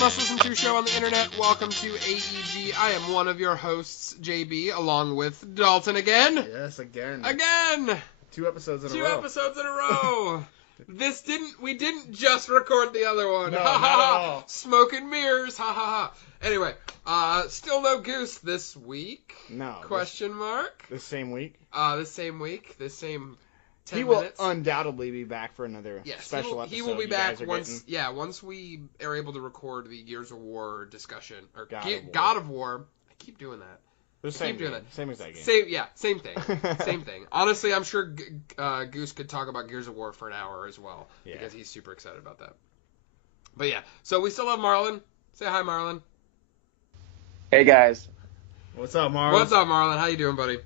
must listen to show on the internet. Welcome to AEG. I am one of your hosts, JB, along with Dalton again. Yes, again. Again! 2 episodes in a row. 2 episodes in a row. We didn't just record the other one. No, Ha not ha at ha. all. Smoke and mirrors. Ha ha ha. Anyway, still no Goose this week. No. Question mark. This same week. This same week. This same 10 he minutes. will undoubtedly be back for another special episode. He will be back once. Getting. Yeah, once we are able to record the Gears of War discussion or God of War. I keep doing that. The same game. Same exact game. Same thing. Same thing. Honestly, I'm sure Goose could talk about Gears of War for an hour as well because he's super excited about that. But yeah, so we still have Marlon. Say hi, Marlon. Hey guys. What's up, Marlon? What's up, Marlon? How you doing, buddy?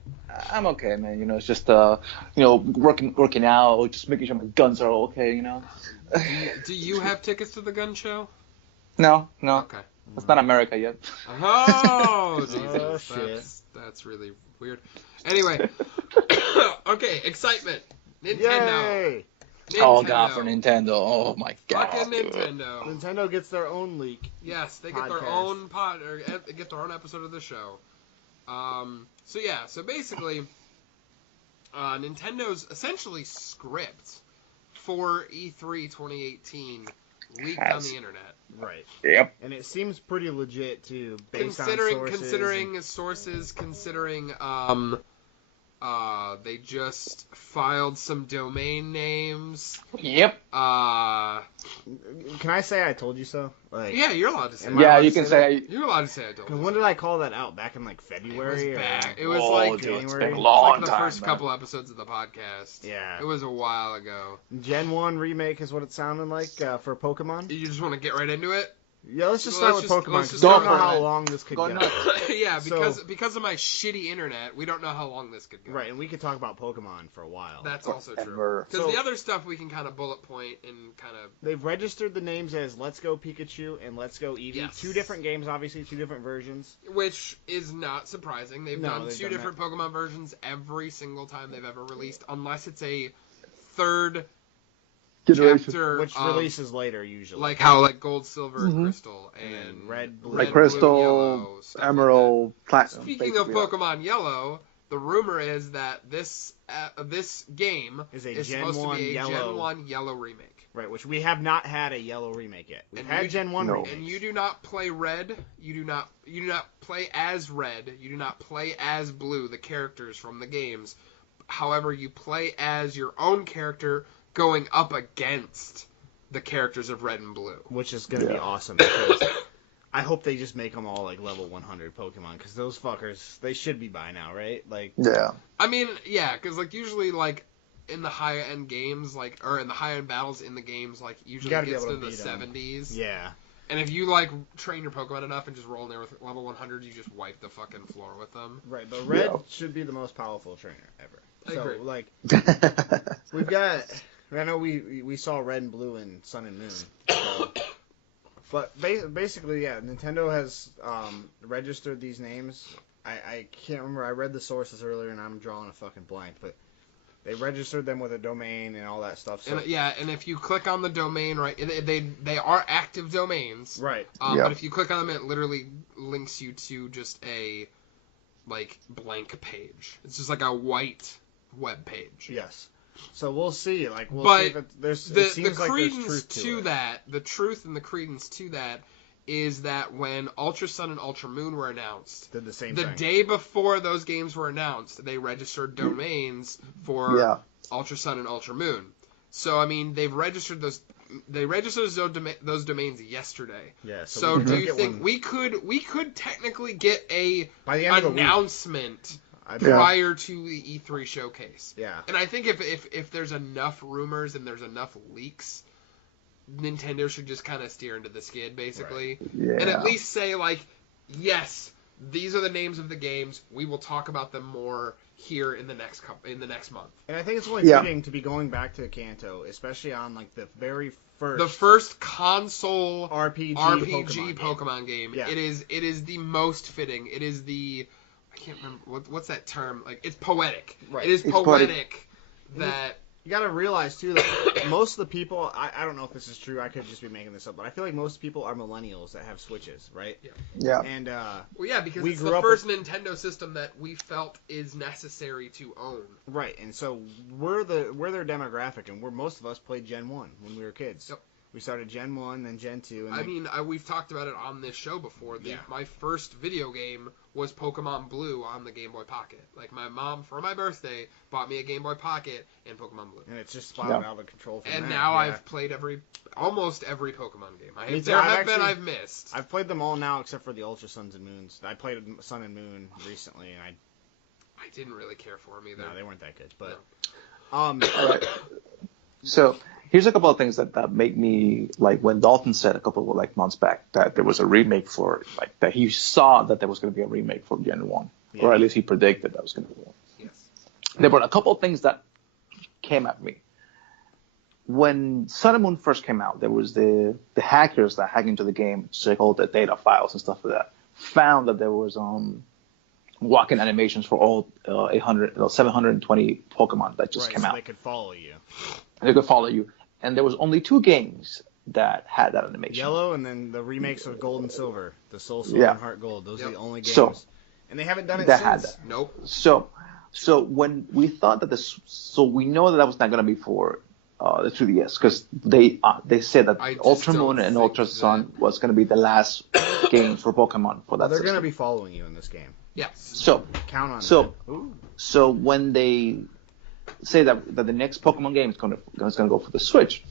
I'm okay, man. You know, it's just working out, just making sure my guns are all okay. You know. Do you have tickets to the gun show? No. Okay. It's not America yet. Oh, Jesus. Oh, shit. That's really weird. Anyway. Okay, excitement. Nintendo. Yay! Oh god, for Nintendo. Oh my god. Fucking Nintendo. Nintendo gets their own leak. Yes, they get their Podcast. own get their own episode of the show. So basically, Nintendo's essentially script for E3 2018 leaked on the internet. Right. Yep. And it seems pretty legit too, based on sources. Considering they just filed some domain names. Yep. Can I say I told you so? Like, Yeah, you're allowed to say. Yeah, you can say. You're allowed to say I told you. When did I call that out? Back in like February? It was like January. It's been a like long the time, first man. couple episodes of the podcast. Yeah. It was a while ago. Gen 1 remake is what it sounded like for Pokemon. You just want to get right into it? Yeah, let's just Well, start with Pokemon. let's 'Cause just we don't start know with how it. long this could Go go. nuts. Yeah, So- because of my shitty internet, we don't know how long this could go. Right, and we could talk about Pokemon for a while. That's also true. Forever. Because So- the other stuff we can kind of bullet point and kind of... They've registered the names as Let's Go Pikachu and Let's Go Eevee. Yes. 2 different games, obviously, 2 different versions. Which is not surprising. They've done they've two done different Pokemon versions every single time they've ever released, unless it's a third Generation. chapter Which of, releases later, usually. like how like Gold, Silver, Mhm. and Crystal, And and Red, Blue. Like Blue, Crystal, Yellow, stuff like Emerald, Platinum. Speaking of basically, yeah. Pokemon Yellow, the rumor is that this game Is a is Gen supposed to 1 be a Yellow. Gen 1 Yellow remake. Right, which we have not had a Yellow remake yet. We've And had you- Gen 1 No. remakes. And you do not play Red. You do not play as Red. You do not play as Blue, the characters from the games. However, you play as your own character going up against the characters of Red and Blue. Which is going to be awesome, because I hope they just make them all, like, level 100 Pokemon, because those fuckers, they should be by now, right? Like, Yeah. I mean, yeah, because like usually like in the higher end games, like or in the higher end battles in the games, like usually gotta it be gets able to to the beat 'em. 70s. yeah. And if you like train your Pokemon enough and just roll in there with level 100, you just wipe the fucking floor with them. Right, but Red Yeah. should be the most powerful trainer ever. I So, agree. like, we've got... I know we saw Red and Blue in Sun and Moon. So, but basically, yeah, Nintendo has registered these names. I can't remember. I read the sources earlier, and I'm drawing a fucking blank. But they registered them with a domain and all that stuff. So, And, yeah, and if you click on the domain, right, they are active domains. right. Yeah. But if you click on them, it literally links you to just a like blank page. It's just like a white web page. Yes. So we'll see. Like, we'll But see if there's. The It seems like there's credence truth to it. that, the truth and the credence to that is that when Ultra Sun and Ultra Moon were announced, Did the same the thing. day before those games were announced, they registered domains for Yeah. Ultra Sun and Ultra Moon. So I mean, they've registered those. They registered those domains yesterday. Yeah. So we do could you get think one we could technically get a by the end of the week? announcement I- Yeah. prior to the E3 showcase? Yeah. And I think if there's enough rumors and there's enough leaks, Nintendo should just kind of steer into the skid, basically. Yeah. And at least say, like, yes, these are the names of the games. We will talk about them more here in the next month. And I think it's only Yeah. fitting to be going back to Kanto, especially on like the very first The first console RPG Pokemon game. Yeah. It is the most fitting. It is the I can't remember what's that term. Like, it's poetic. Right. It is It's poetic that you got to realize too that most of the people, I don't know if this is true, I could just be making this up, but I feel like most people are millennials that have Switches, right? Yeah. And well, yeah, because we it's grew the up first Nintendo system that we felt is necessary to own. right, and so we're their demographic, and most of us played Gen 1 when we were kids. Yep. We started Gen 1, then Gen 2. And I mean, we've talked about it on this show before. Yeah. My first video game was Pokemon Blue on the Game Boy Pocket. Like, my mom, for my birthday, bought me a Game Boy Pocket and Pokemon Blue. and it's just spiraled out of control from And that. now Yeah. I've played almost every Pokemon game. Me too. There have been I've missed. I've played them all now except for the Ultra Suns and Moons. I played Sun and Moon recently, and I didn't really care for them either. no, they weren't that good. But All right. So here's a couple of things that make me like when Dalton said a couple of like months back that there was a remake for like that he saw that there was going to be a remake for Gen 1, or at least he predicted that was going to be one. Yes. There were a couple of things that came at me. When Sun and Moon first came out, there was the hackers that hacked into the game, check all the data files and stuff like that, found that there was walk-in animations for all 720 Pokemon that just came so out. they could follow you. They could follow you. And there was only 2 games that had that animation. Yellow, and then the remakes of Gold and Silver, the Soul Silver Yeah. and Heart Gold. Those are the only games. So, and they haven't done it that since. had that. Nope. So when we thought that we know that was not going to be for the 3DS because they said that I just Ultra don't Moon and think Ultra Sun was going to be the last game for Pokemon for that They're system. going to be following you in this game. Yes. So Count on So- that. Ooh. So when they say that the next Pokemon game is going to go for the Switch,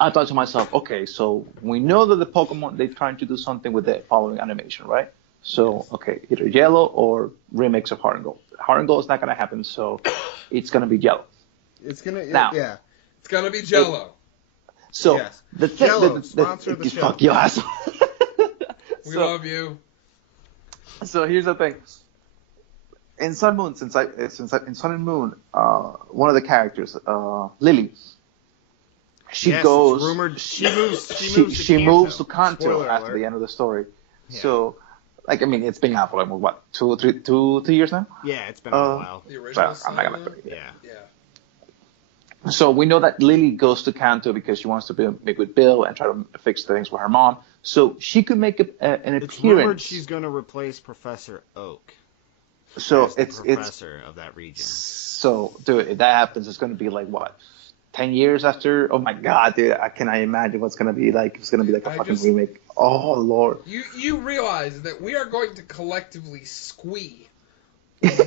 I thought to myself, okay, so we know that the Pokemon they're trying to do something with the following animation, right? So okay, either Yellow or remakes of Heart and Gold. Heart and Gold is not going to happen, so it's going to be Yellow. It's going to, Now. yeah. It's gonna be Jello. So Yes. the thing, Jello, sponsor the show. fuck your ass. We So- love you. So here's the thing. In Sun Moon, in Sun and Moon, one of the characters, Lily, she Yes, goes. it's rumored she moves to Kanto. Kanto Spoiler after alert. the end of the story. Yeah. So, like, I mean, it's been out for like what, 2 years now. Yeah, it's been a while. The original. So, I'm not gonna. Simon? Yeah. Yeah. So we know that Lily goes to Kanto because she wants to meet with Bill and try to fix things with her mom. So she could make an It's rumored appearance. she's going to replace Professor Oak. So as the it's professor of that region. so dude, if that happens, it's gonna be like what, 10 years after? Oh my god, dude, I cannot imagine what's gonna be like. It's gonna be like a fucking remake. Oh lord. You realize that we are going to collectively squee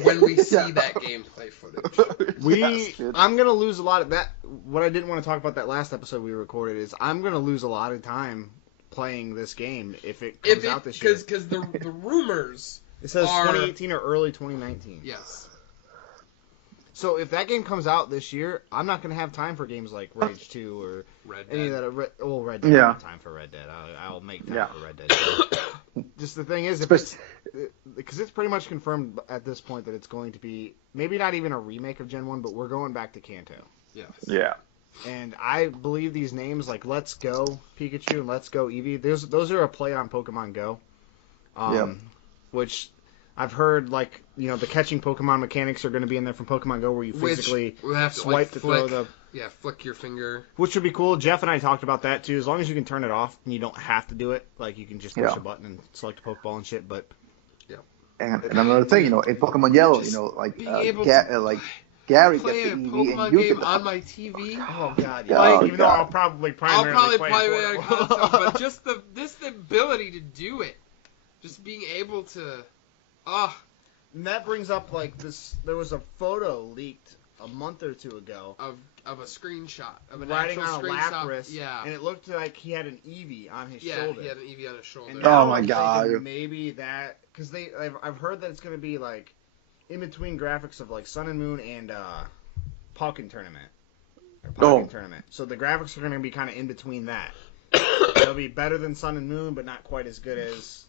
when we see that gameplay footage. Yes, dude. I'm gonna lose a lot of that. What I didn't want to talk about that last episode we recorded is I'm gonna lose a lot of time playing this game if it comes out this year. Because the rumors. It says are- 2018 or early 2019. Yes. So if that game comes out this year, I'm not gonna have time for games like Rage 2 or Red any Dead. of that. Red Dead. I Yeah. don't have time for Red Dead. I'll make time Yeah. for Red Dead. Just the thing is, if it's because it's pretty much confirmed at this point that it's going to be maybe not even a remake of Gen 1, but we're going back to Kanto. Yes. Yeah. And I believe these names like Let's Go Pikachu and Let's Go Eevee, those are a play on Pokemon Go. Which I've heard like, the catching Pokemon mechanics are going to be in there from Pokemon Go where you physically Which we have to swipe to throw flick. the... Yeah, flick your finger. Which would be cool. Jeff and I talked about that too. As long as you can turn it off and you don't have to do it. Like you can just push a button and select a Pokeball and shit. But And another thing, in Pokemon Yellow, like being able to like Gary play gets a the EV Pokemon and you game get the on my TV. oh god, yeah. Oh, Even though God. I'll probably I'll primarily probably play play it it for- on console, but just the ability to do it, just being able to, And that brings up like this. There was a photo leaked a month or two ago. of a screenshot of an Riding actual on a screenshot. Lapras, yeah, and it looked like he had an Eevee on his yeah, shoulder. he had an Eevee on his shoulder. And Oh now my I'm God. thinking maybe that because I've heard that it's going to be like in between graphics of like Sun and Moon and Pokken Tournament. Tournament. So the graphics are going to be kind of in between that. It'll be better than Sun and Moon, but not quite as good as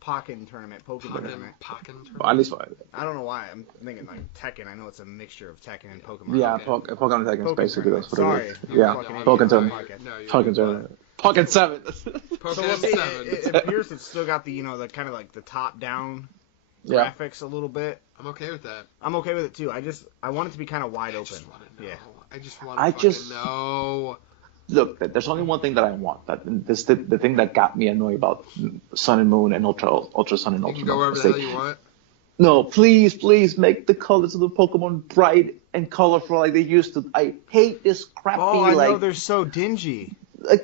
Pokken Tournament. Tournament. Pokken At least I don't know why. I'm thinking like Tekken. I know it's a mixture of Tekken and Pokemon. yeah, Okay. Pokemon Tag is Pokken basically Tournament. that's what it is. Sorry. Yeah, Fucking Pokken idiot. Tournament. No, you're Pokken Tournament. Pokken 7. Pokemon So 7. it appears it's still got the the kind of like the top down graphics a little bit. I'm okay with that. I'm okay with it too. I want it to be kind of wide open. Yeah. I just want I to just- know. Look, there's only one thing that I want. This the thing that got me annoyed about Sun and Moon and Ultra Sun and You Ultra can go Moon. wherever is the they- hell you want. No, please make the colors of the Pokemon bright and colorful like they used to. I hate this crappy Oh, I know like they're so dingy.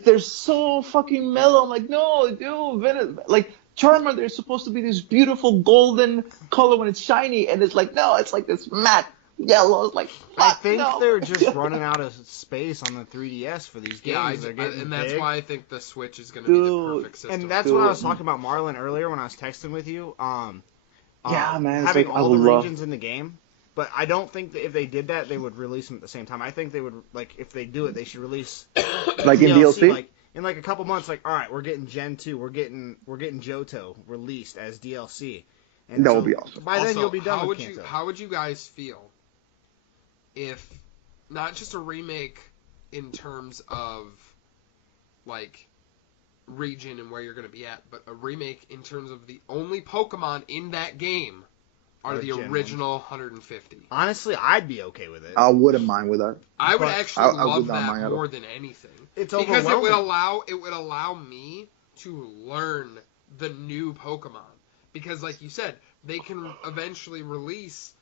they're so fucking mellow. I'm like, no, dude, like Charmander is supposed to be this beautiful golden color when it's shiny, and it's like, no, it's like this matte yellow. It's like, I fuck, think no. they're just running out of space on the 3DS for these games. Yeah, They're getting and that's big. why I think the Switch is going to be the Dude, perfect system. And that's what I was talking about Marlon earlier when I was texting with you. Yeah, man, it's having like, I all the would love- regions in the game. But I don't think that if they did that, they would release them at the same time. I think they would, like, if they do it, they should release Like in DLC? like in like a couple months. Like, all right, we're getting Gen 2, we're getting Johto released as DLC. And That so would be awesome. By then Also, you'll be done how with would you Kanto. How would you guys feel if not just a remake in terms of like region and where you're going to be at, but a remake in terms of the only Pokemon in that game are the Gen original 150. Honestly, I'd be okay with it. I wouldn't mind with that. I would But actually I love would not that mind at all. more than anything. It's Because it would overwhelming. allow me to learn the new Pokemon. Because like you said, they can eventually release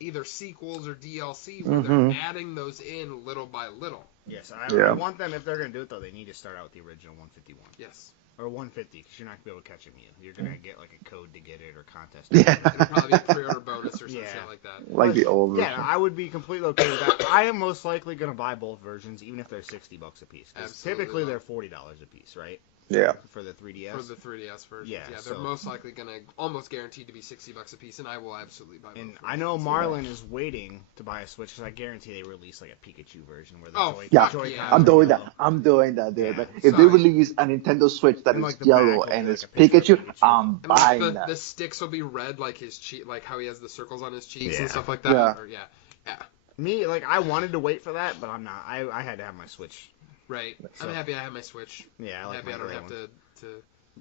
either sequels or DLC where they're adding those in little by little. Yes, I Yeah. want them, if they're going to do it, though, they need to start out with the original 151. Yes. Or 150, because you're not going to be able to catch it, Mew. You're going to get, like, a code to get it or contest. Yeah. It'll probably be a pre-order bonus or some Yeah. shit like that. Like the old version. Yeah, I would be completely okay with that. I am most likely going to buy both versions, even if they're $60 a piece. 'Cause Absolutely typically will. they're $40 a piece, right? Yeah. For the 3DS. For the 3DS version. Yeah, they're so- most likely going to, almost guaranteed to be $60 a piece, and I will absolutely buy both And versions. I know Marlon is waiting to buy a Switch, because I guarantee they release, like, a Pikachu version where the Oh, Yeah. Joy-Cons yeah. I'm are doing yellow. that. I'm doing that, dude. Yeah. Like, if they Sorry. release a Nintendo Switch that And, is like, the yellow back will and be, it's like, a picture of Pikachu, Pikachu. I'm And buying like that. the sticks will be red, like his cheek, like how he has the circles on his cheeks Yeah. and stuff like that. Yeah. Or, yeah. Me, like, I wanted to wait for that, but I'm not. I had to have my Switch. Right. So- I'm happy I have my Switch. Yeah, I I'm like happy my I don't gray have one. to.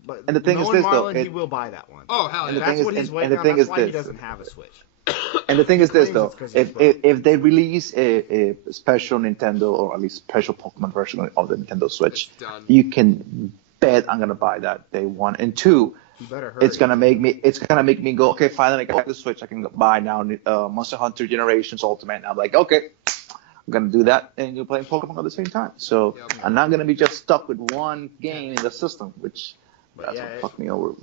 But And the thing is knowing this, though, Marlon, he it- will buy that one. Oh hell And yeah! the thing That's is- what he's and waiting the on. thing That's is why he this. doesn't have a Switch. And the thing is this, claims though. it's 'cause he's If they release a special Nintendo or at least special Pokemon version of the Nintendo Switch, It's done. you can bet I'm gonna buy that day one. And two, You better hurry. it's gonna make me go, okay, finally I got the Switch. I can buy now Monster Hunter Generations Ultimate. And I'm like, okay, I'm gonna do that, and you're playing Pokemon at the same time. So Yep. I'm not gonna be just stuck with one game in the system, which But that's yeah, what fucked me over.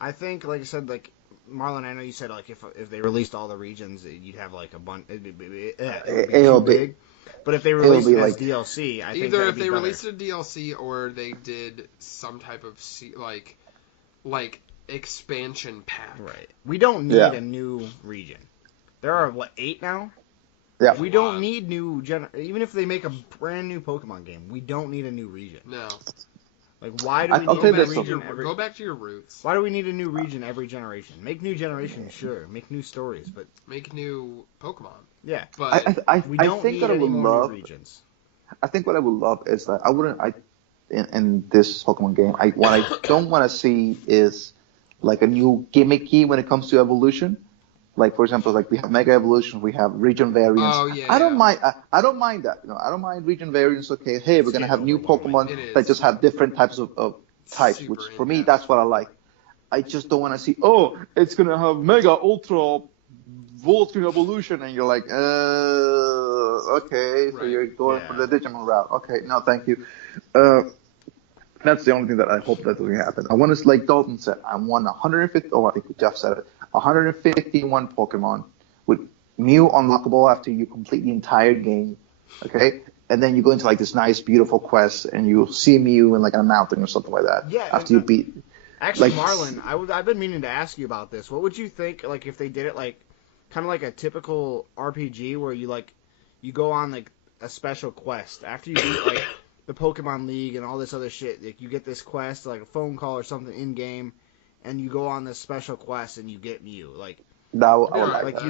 I think, like I said, like Marlon, I know you said like if they released all the regions, you'd have like a bunch. It would be It'll too be- big. But if they it'll released be it as like- DLC, I think Either that'd if be they better. released a DLC or they did some type of like expansion pack. Right. We don't need Yeah. a new region. There are what 8 now. Yeah. We don't need new even if they make a brand new Pokemon game, we don't need a new region. No. Like why do I'll we tell need you a this, region every? Go back to your roots. Why do we need a new region every generation? Make new generations, sure. Make new stories, but Make new Pokemon. yeah, But I we don't think need that I any would more love. new regions. I think what I would love is that in this Pokemon game, what I don't want to see is like a new gimmicky when it comes to evolution. Like for example, like we have Mega Evolution, we have region variants. Oh, yeah, I don't yeah. mind. I don't mind that. I don't mind region variants. Okay, hey, we're gonna have new overwhelming. Pokemon It that is. just have different types of types. Super Which for me, in-depth. that's what I like. I just don't want to see. Oh, it's gonna have Mega, Ultra, Voltron Evolution, and you're like, okay, so Right. you're going for Yeah. the Digimon route. Okay, no, thank you. That's the only thing that I hope that doesn't happen. I want to, like Dalton said, I want 150. Oh, I think Jeff said it. 151 Pokemon with Mew unlockable after you complete the entire game. Okay, and then you go into like this nice, beautiful quest, and you see Mew in like a mountain or something like that. Yeah, After you beat. Actually, Like- Marlon, I've been meaning to ask you about this. What would you think, like, if they did it like, kind of like a typical RPG where you go on like a special quest after you beat like the Pokemon League and all this other shit. Like, you get this quest, like a phone call or something in game, and you go on this special quest and you get Mew. Like, I would Yeah, like like that.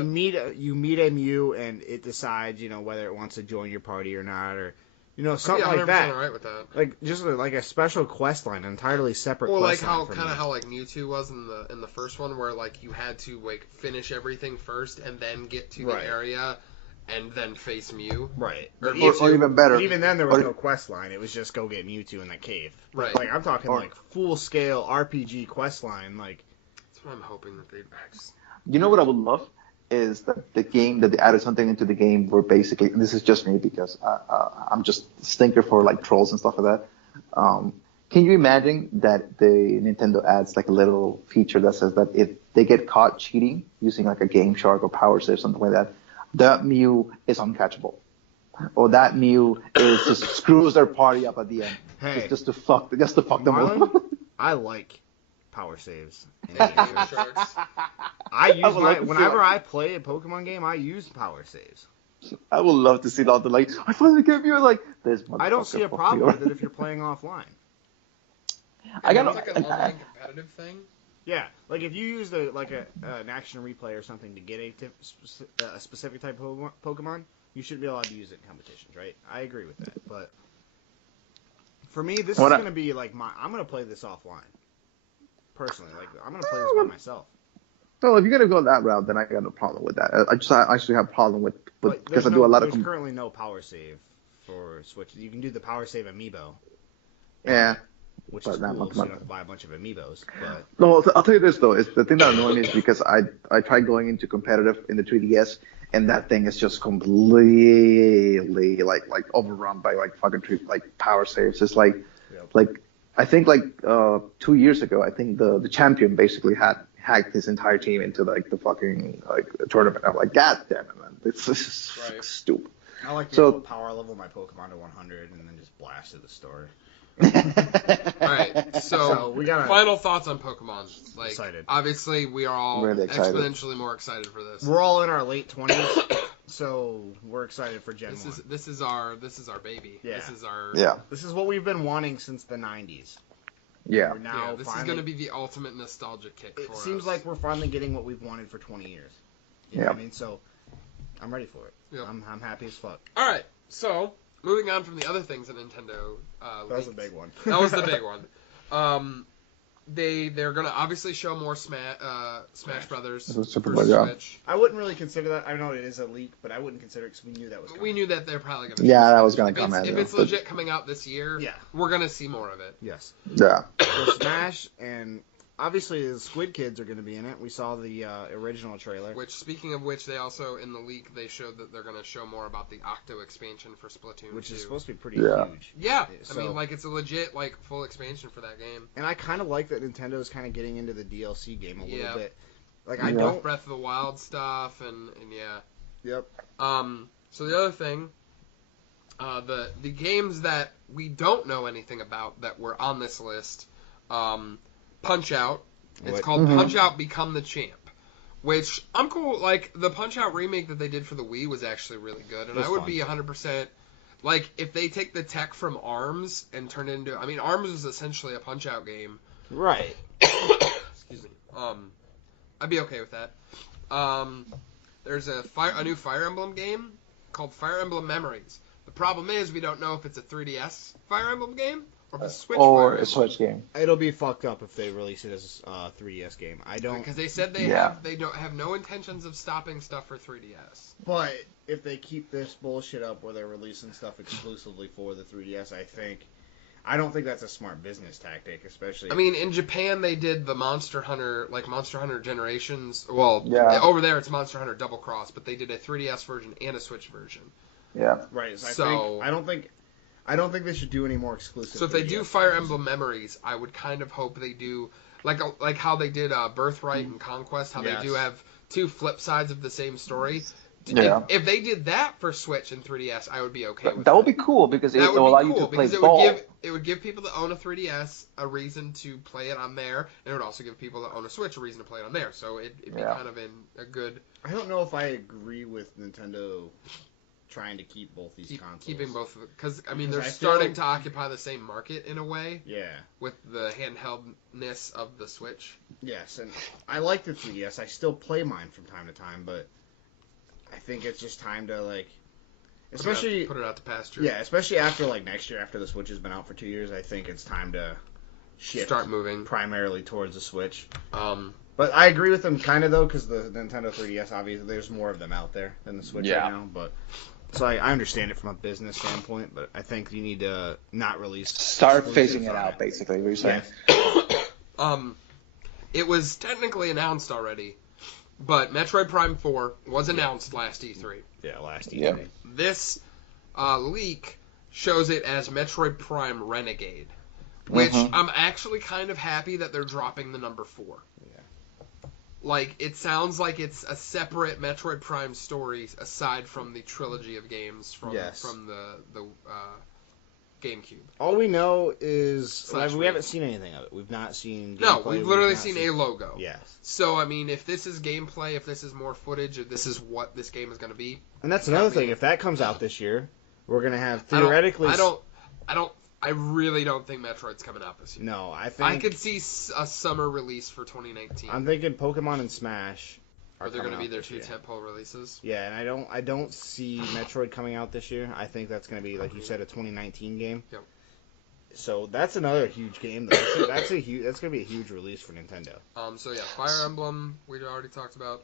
you meet a Mew and it decides, whether it wants to join your party or not, or You know, I'd be something 100% like that. alright with that. Like just like a special quest line, an entirely separate. Or like quest line how from kind of me. how like Mewtwo was in the first one, where like you had to like finish everything first and then get to the Right. area and then face Mew. Right. Or Or Mewtwo. even better. But even then, there was Or- no quest line. It was just go get Mewtwo in that cave. Right. Like I'm talking Or- like full scale RPG quest line. Like That's what I'm hoping that they. You know what I would love is that the game that they added something into the game where basically, and this is just me because I'm just a stinker for like trolls and stuff like that. Can you imagine that the Nintendo adds like a little feature that says that if they get caught cheating using like a Game Shark or Power Save, something like that, that Mew is uncatchable, or that Mew is just screws their party up at the end, hey, just to fuck them Marlon, up. I like power saves. In Game games. Sharks. I use I would like to see whenever that. I play a Pokemon game, I use power saves. I would love to see all the like. I finally get Mew. Like this. I don't see a motherfucker fucked problem me with up. it if you're playing offline. I It's got like an online competitive thing. Yeah, like if you use an action replay or something to get a specific type of Pokemon, you shouldn't be allowed to use it in competitions, right? I agree with that, but for me, this is going to be like I'm going to play this offline. Personally, like I'm going to play this by myself. Well, if you're gonna go that route, then I got no problem with that. I actually have a problem with But because I there's do a lot of there's currently no power save for Switch. You can do the power save amiibo, yeah. which But is not cool, much so you money. don't have to buy a bunch of amiibos. But No, I'll tell you this though. It's the thing that annoys me is because I tried going into competitive in the 3DS, and that thing is just completely like overrun by like fucking power saves. It's like Yep. like I think like 2 years ago, I think the champion basically had hacked his entire team into like the fucking like tournament. I'm like, God damn it, man, this is Right. stupid. I like to So- power level my Pokemon to 100 and then just blast to the store. Alright, so we got final thoughts on Pokemon. Like, Excited. Obviously, we are all Really excited. exponentially more excited for this. We're all in our late 20s, so we're excited for Gen 1. This is our baby. Yeah. This is our Yeah, This is what we've been wanting since the 90s. yeah. We're now yeah. This finally, is going to be the ultimate nostalgia kick. It for seems us. like we're finally getting what we've wanted for 20 years. You know Yeah. what I mean? So I'm ready for it. Yep. I'm happy as fuck. All right. So moving on from the other things that Nintendo. That was a big one. That was the big one. They're gonna obviously show more Smash Brothers This was for Super Mario. Switch. I wouldn't really consider that. I know it is a leak, but I wouldn't consider it because we knew that was coming. We knew that they're probably gonna. Yeah, show that was Smash. gonna come out, If yeah, it's but- legit coming out this year, Yeah. we're gonna see more of it. Yes. Yeah. So Smash and obviously the Squid Kids are going to be in it. We saw the original trailer. Which, speaking of which, they also in the leak they showed that they're gonna show more about the Octo expansion for Splatoon. Which 2. is supposed to be pretty Yeah. huge. Yeah, So- I mean, like it's a legit like full expansion for that game. And I kind of like that Nintendo's kind of getting into the DLC game a Yeah. little bit. Like I Yeah. don't. Breath of the Wild stuff and yeah. Yep. So the other thing, the games that we don't know anything about that were on this list, Punch Out. It's What? called Mhm. Punch Out Become the Champ, which I'm cool. Like the Punch Out remake that they did for the Wii was actually really good, and It was I would fun. be 100%. Like if they take the tech from ARMS and turn it into, I mean, ARMS was essentially a Punch Out game. Right. Excuse me. I'd be okay with that. There's a new Fire Emblem game called Fire Emblem Memories. The problem is we don't know if it's a 3DS Fire Emblem game or if it's a Switch Fire Or Emblem. a Switch game. It'll be fucked up if they release it as a 3DS game. I don't. Because they said they don't have no intentions of stopping stuff for 3DS. But if they keep this bullshit up where they're releasing stuff exclusively for the 3DS, I don't think that's a smart business tactic, especially. I mean, in Japan they did the Monster Hunter Generations. Well, Yeah. over there it's Monster Hunter Double Cross, but they did a 3DS version and a Switch version. Yeah. right. So So- I don't think they should do any more exclusive. So if they 3DS do Fire games. Emblem Memories, I would kind of hope they do like how they did Birthright and Conquest, how Yes. they do have two flip sides of the same story. Yeah. If they did that for Switch and 3DS, I would be okay with That would be cool because it That will would allow be you cool to play because ball. it would give people that own a 3DS a reason to play it on there, and it would also give people that own a Switch a reason to play it on there. So it'd be Yeah. kind of in a good I don't know if I agree with Nintendo trying to keep both these consoles. keeping both because I mean Because they're I feel starting like- to occupy the same market in a way Yeah. with the handheldness of the Switch. Yes, and I like the 3DS. I still play mine from time to time, but I think it's just time to like. especially put it out to pasture. Yeah, especially after like next year, after the Switch has been out for 2 years, I think it's time to Start moving primarily towards the Switch. Um, But I agree with them kind of though, because the Nintendo 3DS, obviously, there's more of them out there than the Switch right now. But so I understand it from a business standpoint, but I think you need to not release. Start phasing it out, basically. What you're saying? It was technically announced already, but Metroid Prime 4 was announced last E3. Yeah, last E3. Yeah. This leak shows it as Metroid Prime Renegade, which I'm actually kind of happy that they're dropping the number 4. Yeah. Like, it sounds like it's a separate Metroid Prime story aside from the trilogy of games from the GameCube. All we know is we Wii. haven't seen anything of it. We've not seen. No, gameplay, we've literally not seen a logo. Yes. So, I mean, if this is gameplay, if this is more footage, if this is what this game is going to be. And that's another thing. If that comes out this year, we're gonna have theoretically. I really don't think Metroid's coming out this year. No, I think. I could see a summer release for 2019. I'm thinking Pokemon and Smash. Are they going to be their 2 tentpole releases? Yeah, and I don't see Metroid coming out this year. I think that's going to be, like you said, a 2019 game. Yep. So that's another huge game. That's going to be a huge release for Nintendo. So yeah, Fire Emblem we already talked about.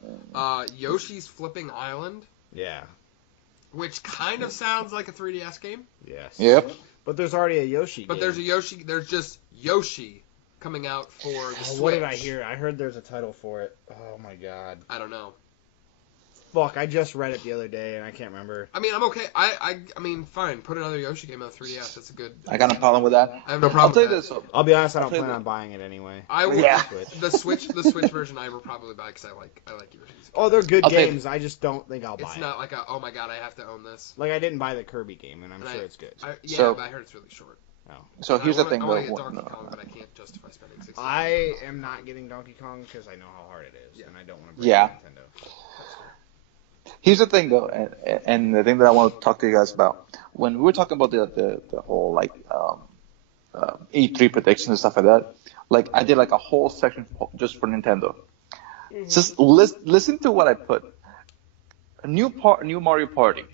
Yoshi's Flipping Island. Yeah. Which kind of sounds like a 3DS game. Yes. Yep. But there's already a Yoshi game. But there's a Yoshi. There's just Yoshi coming out for the Switch. What did I hear? I heard there's a title for it. Oh my god. I don't know. Fuck, I just read it the other day and I can't remember. I mean, I'm okay. I mean, fine. Put another Yoshi game on the 3DS. That's a good. I got no problem with that. I have no problem with that. I'll be honest, I don't plan on buying it anyway. I will. Yeah. The Switch version I will probably buy because I like Yoshi's. Oh, they're good games. I just don't think I'll buy it. It's not like a, oh my god, I have to own this. Like, I didn't buy the Kirby game, and I'm sure it's good. But I heard it's really short. Oh. So here's the thing, I though. want to get Donkey Kong, but I can't justify spending $60. I am not getting Donkey Kong because I know how hard it is, and I don't want to break Nintendo. Here's the thing, though, and the thing that I want to talk to you guys about. When we were talking about the whole, like, E3 predictions and stuff like that, like, I did, like, a whole section just for Nintendo. Mm-hmm. Just listen to what I put. A new Mario Party.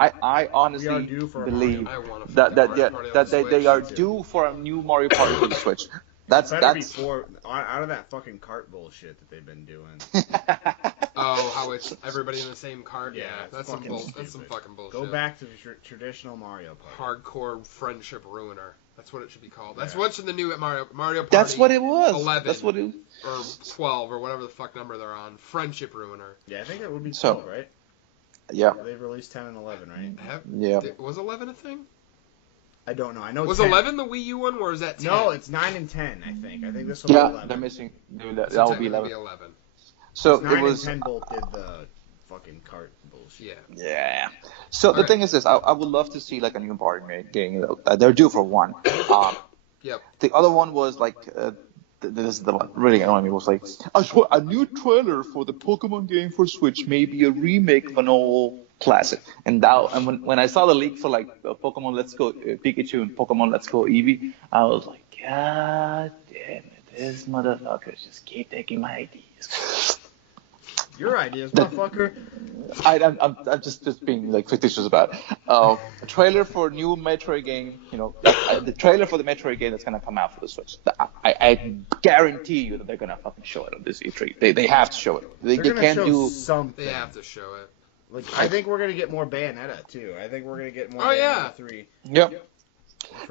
I honestly believe that they are due for a new Mario Party for the Switch. That's before out of that fucking cart bullshit that they've been doing. Oh, how it's everybody in the same cart. Yeah, that's some fucking bullshit. Go back to the traditional Mario Party. Hardcore friendship ruiner. That's what it should be called. That's what's in the new Mario Party. That's what it was. 11. That's what it or 12 or whatever the fuck number they're on. Friendship ruiner. Yeah, I think that would be 12, right? Yeah. They've released 10 and 11, right? Yeah. Was 11 a thing? I don't know. I know. Was 10. 11 the Wii U one, or is that 10? No, it's 9 and 10. I think this will be 11. They're missing. That so will be 11. So 9 and 10 both did the fucking cart bullshit. Yeah. So the thing is this: I would love to see like a new Mario game. They're due for one. Yep. The other one was like. This is the one really annoying me. Was like a new trailer for the Pokemon game for Switch, maybe a remake of an old classic. And when I saw the leak for like Pokemon Let's Go Pikachu and Pokemon Let's Go Eevee, I was like, God damn it, this motherfuckers just keep taking my ideas. Your ideas, motherfucker. I'm just being like fictitious about it. A trailer for a new Metroid game, the trailer for the Metroid game that's gonna come out for the Switch. I guarantee you that they're gonna fucking show it on this E3. They have to show it. They can't do something. They have to show it. Like I think we're gonna get more Bayonetta too. I think we're gonna get more Bayonetta 3. Yep.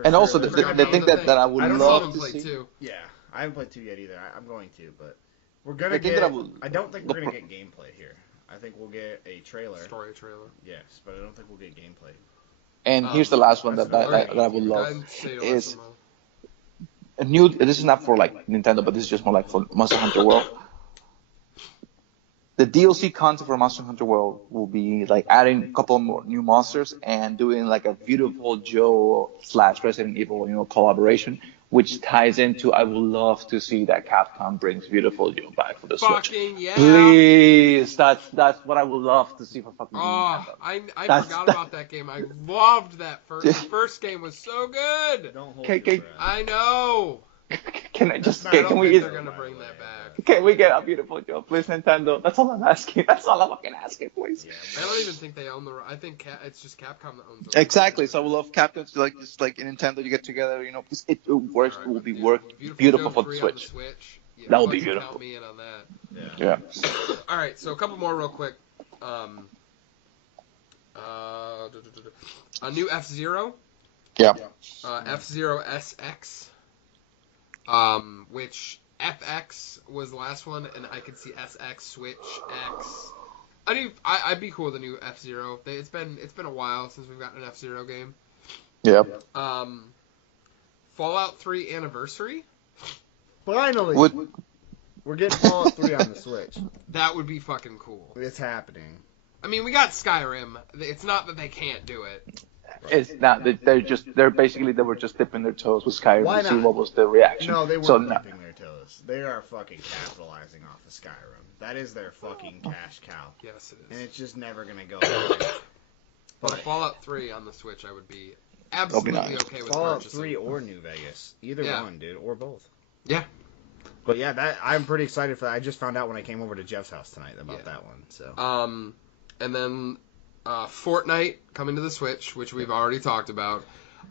And also the thing that I would love to see. Too. Yeah, I haven't played 2 yet either. I'm going to, but. We're gonna get. I don't think we're gonna get gameplay here. I think we'll get a trailer. Story trailer. Yes, but I don't think we'll get gameplay. And here's the last one that I would love is a new. This is not for like Nintendo, but this is just more like for Monster Hunter World. The DLC content for Monster Hunter World will be like adding a couple more new monsters and doing like a Beautiful Joe / Resident Evil, collaboration. Which ties into I would love to see that Capcom brings Beautiful Joe back for the Switch. Yeah. Please, that's what I would love to see for fucking. Oh, I forgot about that game. I loved that first. The first game was so good. Don't hold your breath. I know. Can I just? I don't think can we? They're gonna bring that back. Can we get a beautiful Joe, please, Nintendo? That's all I'm asking. That's all I'm fucking asking, please. Yeah, I don't even think they own the. I think it's just Capcom that owns it. Exactly. So I would love Capcom to just like in Nintendo, you get together, because it works. All right, It will be Beautiful beautiful Joe for the 3 Switch. On the Switch. Yeah, That would be fucking beautiful. Count me in on that. yeah. Yeah. All right, so a couple more real quick. A new F-Zero. Yeah. F-Zero SX. Which FX was the last one, and I could see SX, Switch, X. I'd be cool with a new F-Zero. It's been a while since we've gotten an F-Zero game. Yeah. Fallout 3 Anniversary. Finally, Would we're getting Fallout 3 on the Switch. That would be fucking cool. It's happening. I mean, we got Skyrim. It's not that they can't do it. it's not. They were just dipping their toes with Skyrim Why to see not? what was the reaction. No, they weren't So, dipping their toes. They are fucking capitalizing off of Skyrim. That is their fucking cash cow. Yes, it And is. it's just never going to go away. But a Fallout 3 on the Switch, I would be be absolutely nice. okay with Fallout purchasing. 3 or New Vegas. Either Yeah. one, dude. Or both. Yeah. But yeah, I'm pretty excited for that. I just found out when I came over to Jeff's house tonight about Yeah. that one. So And then Fortnite coming to the Switch, which we've already talked about.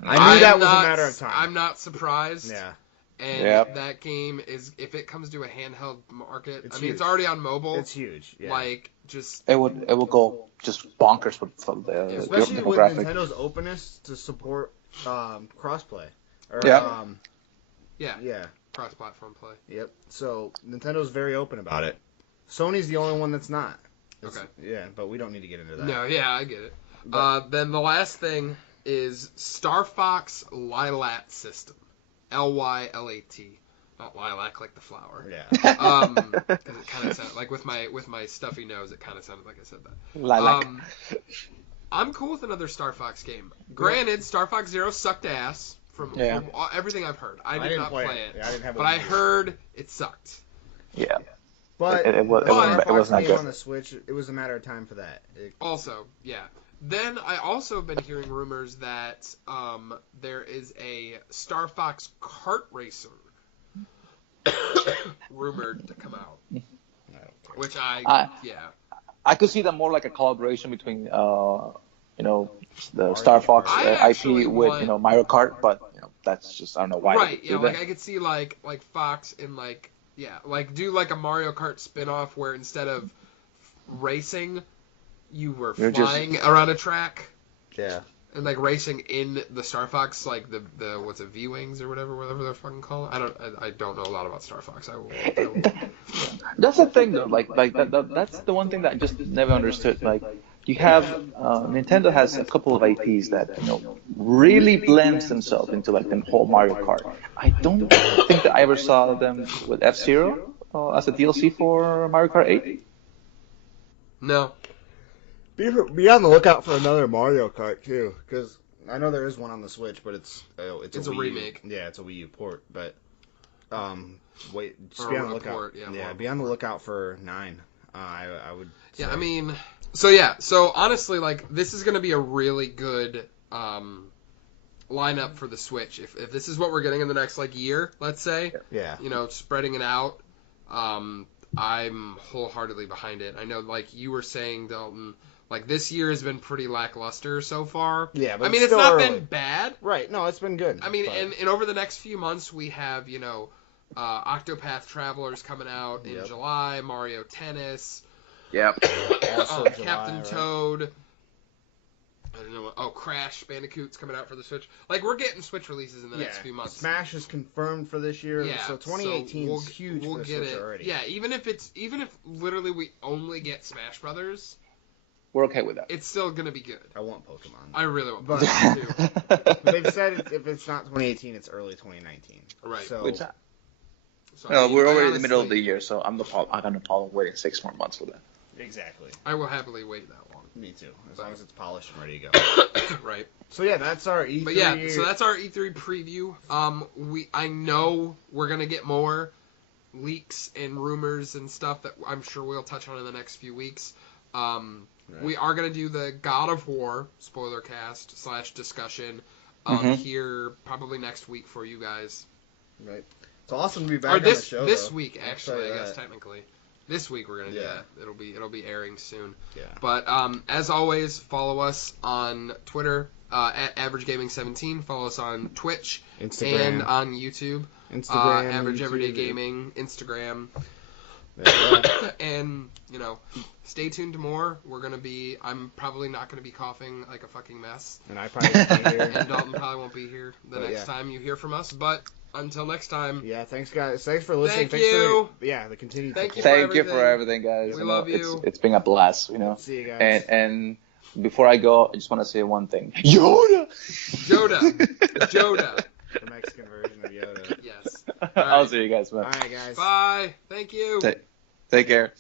I knew that was a matter of time. I'm not surprised. Yeah. And Yep. that game is, if it comes to a handheld market, It's I mean, huge. it's already on mobile. It's huge. Yeah. Like, just it would go just bonkers with the Especially with graphic. Nintendo's openness to support crossplay. Or, Yeah. yeah, yeah. cross-platform play. Yep. So Nintendo's very open about it. Sony's the only one that's not. Okay. Yeah, but we don't need to get into that. No, yeah, I get it. But- Then the last thing is Star Fox Lilat System. Lylat. Not lilac like the flower. Yeah. Because it kind of sounded like with my stuffy nose, it kind of sounded like I said that. Lilac. I'm cool with another Star Fox game. Granted, Star Fox Zero sucked ass from everything I've heard. I did didn't not play play it. it, Yeah, I didn't have but it I either. heard it sucked. Yeah. But It was- Star it Fox was not game good. on the Switch, it was a matter of time for that. Also, yeah. Then I also have been hearing rumors that there is a Star Fox kart racer rumored to come out, which I could see that more like a collaboration between the Star Fox I actually IP with want- Mario Kart, but that's just I don't know why. they right, would yeah, do like that. I could see like Fox in like do like a Mario Kart spin-off where instead of racing, you were You're just- flying around a track. Yeah. And like racing in the Star Fox, like the what's it, V-wings or whatever they're fucking called. I don't know a lot about Star Fox. I will. That's the thing though. Like that's the one thing that I just never understood. Like you have Nintendo has a couple of IPs that really blends themselves into like the whole Mario Kart. I don't think that I ever saw them with F-Zero as a DLC for Mario Kart 8. No. Be on the lookout for another Mario Kart too, because I know there is one on the Switch, but it's a a Wii U. remake. Yeah, it's a Wii U port, but just Or be on the a lookout. port, yeah, Be on the lookout for 9. I would. Yeah, say. I mean, so honestly, like this is gonna be a really good lineup for the Switch. If this is what we're getting in the next like year, let's say, Yeah. spreading it out, I'm wholeheartedly behind it. I know, like you were saying, Dalton, like this year has been pretty lackluster so far. Yeah, but I mean, it's it's still not early. been bad. Right. No, it's been good. I mean, but- and over the next few months, we have, Octopath Travelers coming out in Yep. July, Mario Tennis, Yep. Also July, Captain right? Toad. I don't know. Crash Bandicoot's coming out for the Switch. Like, we're getting Switch releases in the next few months. Smash is confirmed for this year. Yeah, So 2018 so is huge we'll for the get Switch it. already. Yeah, even if literally we only get Smash Brothers, We're okay with that. it's still gonna be good. I want Pokemon. I really want But- Pokemon too. They've said if it's not 2018, it's early 2019. Right. So Which, So, I mean, we're I already in the middle of the honestly- year, so I'm gonna problem waiting 6 more months for that. exactly. I will happily wait that long. Me too. As long as it's polished and ready to go. Right. So yeah, that's our E3. But yeah, so that's our E3 preview. I know we're gonna get more leaks and rumors and stuff that I'm sure we'll touch on in the next few weeks. We are gonna do the God of War spoiler cast / discussion here probably next week for you guys. Right. It's awesome to be back Or on the this show. this though. week, I'll actually, tell I you guess that. technically. This week we're gonna do Yeah. that. It'll be airing soon. Yeah. But as always, follow us on Twitter at Average Gaming 17. Follow us on Twitch Instagram. and on YouTube. Instagram. Average YouTube, Everyday Gaming, Instagram. There you go. And stay tuned to more. I'm probably not gonna be coughing like a fucking mess. And I probably won't be here. And Dalton probably won't be here the But next time you hear from us. But until next time. Yeah, thanks guys. Thanks for listening. Thank you. For the continued Thank support. you. Thank you for everything, guys. We love you. It's been a blast, See you guys. And before I go, I just want to say one thing. Yoda! Joda. The Mexican version of Yoda. Yes. I'll see you guys, man. All right, guys. Bye. Thank you. Take care.